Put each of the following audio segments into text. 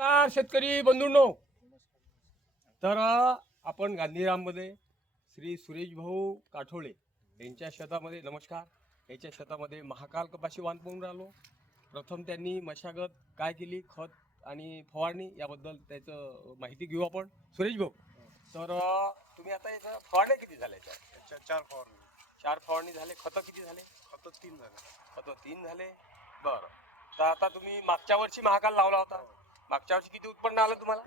नमस्कार शेतकरी बंधूंनो. तर आपण गांधीराममध्ये श्री सुरेश भाऊ काठोळे यांच्या शेतामध्ये नमस्कार याच्या शेतामध्ये महाकाल कपाशी वाण पाहून राहिलो. प्रथम त्यांनी मशागत काय केली खत आणि फवारणी याबद्दल त्याचं माहिती घेऊ आपण. सुरेश भाऊ तर तुम्ही आता याच्या फवारण्या किती झाल्या याच्या? त्याच्या चार फवारणी. चार फवारणी झाले खतं किती झाले? खत तीन झाले. खतं तीन झाले. बरं. तर आता तुम्ही मागच्या वर्षी महाकाल लावला होता. मागच्या वर्षी किती उत्पन्न आलं तुम्हाला?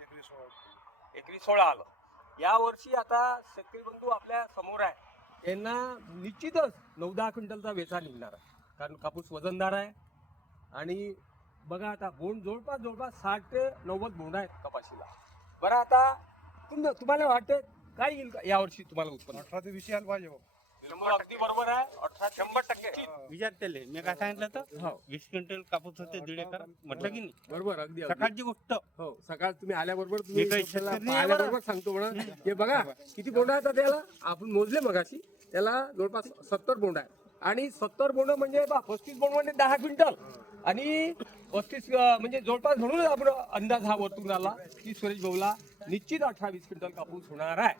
एकरी सोळा आलं. या वर्षी आता शेतकरी बंधू आपल्यासमोर आहे. यांना निश्चितच नऊ दहा क्विंटलचा वेचा निघणार आहे. कारण कापूस वजनदार आहे. आणि बघा आता बोंड जवळपास जवळपास साठ ते नव्वद बोंड आहेत कपाशीला. बरं आता तुम तुम्हाला वाटतं काय येईल का यावर्षी तुम्हाला उत्पन्न? अठरा ते वीस यायला पाहिजे. शंभर अगदी बरोबर आहे. अठरा शंभर टक्के. विचार त्याले मी काय सांगितलं तर हो. वीस क्विंटल कापूस होते दीड एकर. म्हटलं की नाही. बरोबर अगदी अगदी. सकाळची गोष्ट. हो सकाळ तुम्ही आल्याबरोबर मी तुम्ही काही त्याला शेतकरी नाही आल्याबरोबर सांगतो म्हणा हे बघा किती बोंड आहेत त्याला आपण मोजले मगाशी. त्याला जवळपास सत्तर बोंड आहे आणि सत्तर बोंड म्हणजे बा पस्तीस बोंड म्हणजे दहा क्विंटल. आणि पस्तीस अं, म्हणजे जवळपास म्हणून आपण अंदाज हा वरतून आला की सुरेश भाऊला निश्चित अठरा वीस क्विंटल कापूस होणार आहे.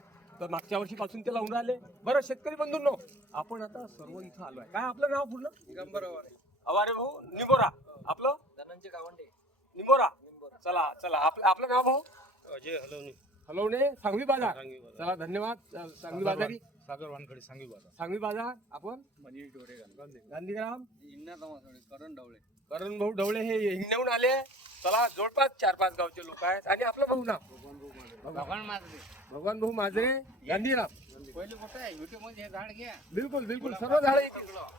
तर मागच्या वर्षीपासून ते लावून राहिले. बरं शेतकरी बंधूंनो आपण आता सर्व इथं आलोय. काय आपलं नाव पूर्ण? अवारे भाऊ निमोरा. आपलं? धनंजय गावंडे. निमोरा. चला चला. आपलं आपलं नाव भाऊ? अजय हलवणी. हलवणे सांगवी बाजार. चला धन्यवाद. सांगवी बाजारी. सागर वानखडे सांगी बाजार. सांगवी बाजार आपण? मनीष डोरे गांधीग्राम? करण ढवळे. करण भाऊ ढवळे हे हिंगण्याहून आले. चला जवळपास चार पाच गावचे लोक आहेत. आणि आपलं भाऊ नाव? भगवान. माझे भगवान भाऊ माजरे गांधीराम पहिले कुठं आहे. युट्यूबमध्ये हे झाड घ्या. बिलकुल बिलकुल. सर्व झाडे.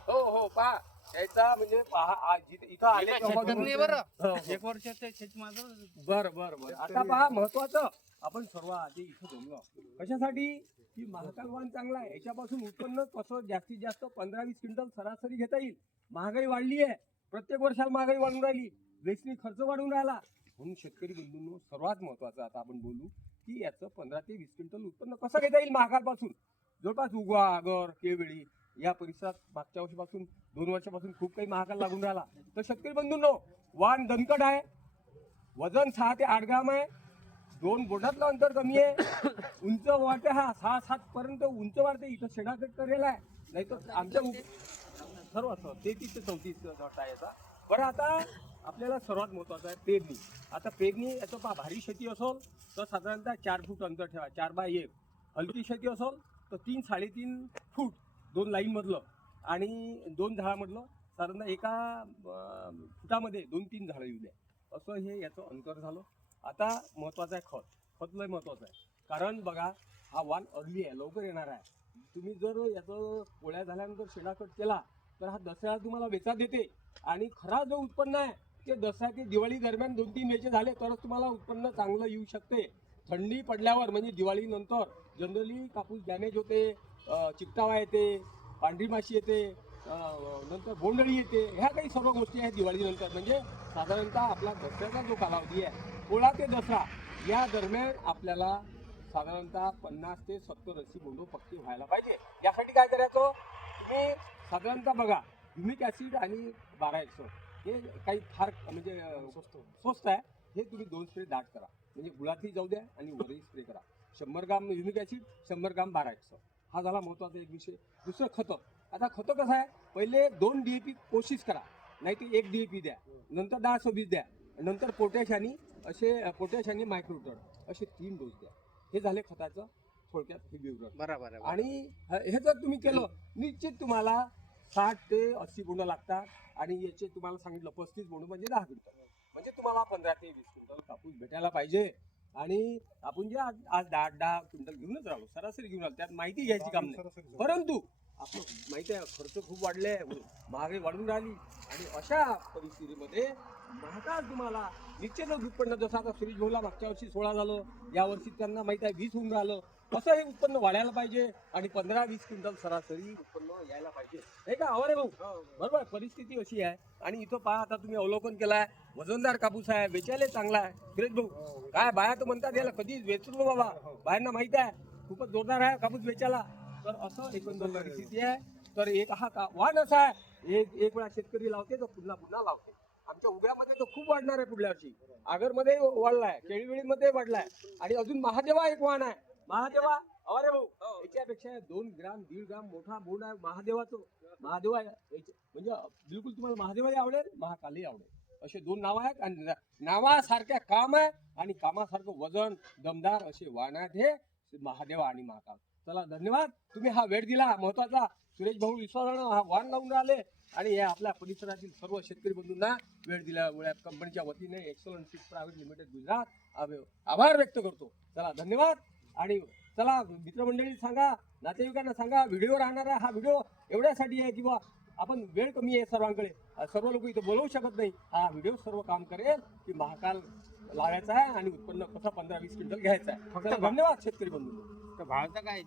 हो हो पहा. याचा म्हणजे पहा आ, जिथे- इथं आले शेतकरी नाही बरं. हो, हो. एक वर्षाचं शेत माझं. बरं बरं बरं. आता पहा महत्वाचं. आपण सर्व आधी इथं जमलो कशासाठी? की महाकाल वाण चांगला आहे. याच्यापासून उत्पन्न कसं जास्तीत जास्त पंधरा वीस क्विंटल सरासरी घेता येईल? महागाई वाढली आहे. प्रत्येक वर्षाला महागाई वाढून राहिली. वेचणी खर्च वाढून राहिला. म्हणून शेतकरी बंधूंनो सर्वात महत्वाचं आता आपण बोलू की याचं पंधरा ते वीस क्विंटल उत्पन्न कसं घेता येईल महाकालपासून जवळपास उगवा आगर केवेळी या परिसरात मागच्या वर्षीपासून दोन वर्षापासून खूप काही महाकाल लागून राहिला. तर शेतकरी बंधूंनो वाण दणकट आहे. वजन सहा ते आठ ग्राम आहे. दोन बोटातलं अंतर कमी आहे. उंच वाढते हा सहा सात पर्यंत उंच वाढते इथं शेडाकट करेल आहे. नाही तर आमच्या सर्व असं तेहतीस ते चौतीस गट आहे याचा. बरं आता आपल्याला सर्वात महत्वाचं आहे पेरणी. आता पेरणी याचं पहा भारी शेती असेल तर साधारणतः चार फूट अंतर ठेवा चार बाय एक. हलकी शेती असेल तर तीन साडेतीन फूट दोन लाईनमधलं आणि दोन झाडामधलं साधारणतः एका फुटामध्ये दोन तीन झाडं येऊ द्या. असं हे याचं अंतर झालं. आता महत्वाचं आहे खत. खत लय महत्वाचं आहे. कारण बघा हा वाण अर्ली आहे लवकर येणार आहे. तुम्ही जर याचं पोळ्या झाल्यानंतर शेणाखत केला तर हा दसऱ्याला तुम्हाला वेचा देते. आणि खरा जो उत्पन्न आहे ते दसऱ्या ते दिवाळी दरम्यान दोन तीन वेचे झाले तरच तुम्हाला उत्पन्न चांगलं येऊ शकते. थंडी पडल्यावर म्हणजे दिवाळीनंतर जनरली कापूस डॅमेज होते चिकटावा येते पांढरी माशी येते नंतर बोंडळी येते. ह्या काही सर्व गोष्टी आहेत दिवाळीनंतर. म्हणजे साधारणतः आपला दसऱ्याचा जो कालावधी आहे पोळा ते दसरा या दरम्यान आपल्याला साधारणतः पन्नास ते सत्तर अशी बोंड पक्की व्हायला पाहिजे. यासाठी काय करायचं? तुम्ही साधारणतः बघा ह्युमिक ॲसिड आणि बारा एकसो हे काही फार म्हणजे अं, स्वस्त आहे. हे तुम्ही दोन स्प्रे दाट करा. म्हणजे गुळातही जाऊ द्या आणि वरही स्प्रे करा. शंभर ग्राम ह्युमिक ॲसिड शंभर ग्राम बारा एकसो हा झाला महत्त्वाचा एक विषय. दुसरं खतं. आता खतं कसं आहे? पहिले दोन डी ए पी कोशिश करा. नाही तर एक डी ए पी द्या. नंतर दहा सव्वीस द्या. नंतर पोटॅश आणि असे पोटॅश आणि मायक्रोटन असे तीन डोस द्या. हे झाले खताचं थोडक्यात हे विवरण. बरोबर आहे आणि ह- जर तुम्ही केलं निश्चित तुम्हाला साठ ते अस्सी गुण लागतात. आणि याचे तुम्हाला सांगितलं पस्तीस गुण म्हणजे दहा क्विंटल म्हणजे तुम्हाला पंधरा ते वीस क्विंटल कापूस भेटायला पाहिजे. आणि आपण जे आज आज दहा दहा क्विंटल घेऊनच राहिलो सरासरी घेऊन राहिलो त्यात माहिती घ्यायची काम नाही. परंतु आपलं माहिती आहे खर्च खूप वाढले महागाई वाढून राहिली. आणि अशा परिस्थितीमध्ये महागात तुम्हाला निश्चितच उत्पन्न जसं आता सुरेश भाऊला मागच्या वर्षी सोळा झालं या वर्षी त्यांना माहिती आहे वीस होऊन राहिलं. असं हे उत्पन्न वाढायला पाहिजे आणि पंधरा वीस क्विंटल सरासरी उत्पन्न यायला पाहिजे. हे का? अरे भाऊ? बरोबर परिस्थिती अशी आहे. आणि इथं पहा आता तुम्ही अवलोकन केलाय वजनदार कापूस आहे वेचायला चांगला आहे. सुरेश भाऊ काय बाया तर म्हणतात याला कधीच वेचलो बाबा. बायांना माहिती आहे खूपच जोरदार आहे कापूस वेचायला तर असं एकंदर परिस्थिती आहे. तर एक हा का वाण असा आहे. एक एक वेळा शेतकरी लावते तर पुन्हा पुन्हा लावते. आमच्या उभ्यामध्ये तो खूप वाढणार आहे पुढल्या वर्षी. आगरमध्ये वाढलाय केळीवेळीमध्ये वाढलाय. आणि अजून महादेवा एक वाहन आहे. महादेवा अरे भाऊ याच्यापेक्षा दोन ग्राम दीड ग्राम मोठा बोंड आहे महादेवाचं. महादेवा म्हणजे बिलकुल तुम्हाला महादेवाही आवडेल महाकालही आवडेल. असे दोन नाव आहेत आणि नावासारख्या काम आहे. आणि कामासारखं वजन दमदार असे वाहन आहेत हे महादेवा आणि महाकाल. चला धन्यवाद. तुम्ही हा वेळ दिला महत्त्वाचा. सुरेश भाऊ विश्वासानं हा वाहन लावून राहिले आणि या आपल्या परिसरातील सर्व शेतकरी बंधूंना वेळ दिल्यामुळे कंपनीच्या वतीने excellent six private limited Gujarat आभ- आभार व्यक्त करतो. चला धन्यवाद. आणि चला मित्रमंडळी सांगा नातेवाईकांना सांगा व्हिडिओ राहणारा हा व्हिडिओ एवढ्यासाठी आहे की बा आपण वेळ कमी आहे सर्वांकडे. सर्व लोक इथं बोलवू शकत नाही. हा व्हिडिओ सर्व काम करेल की महाकाल लावायचा आहे आणि उत्पन्न कसं पंधरा वीस क्विंटल घ्यायचं आहे. फक्त धन्यवाद शेतकरी बंधू तर भावचा काय?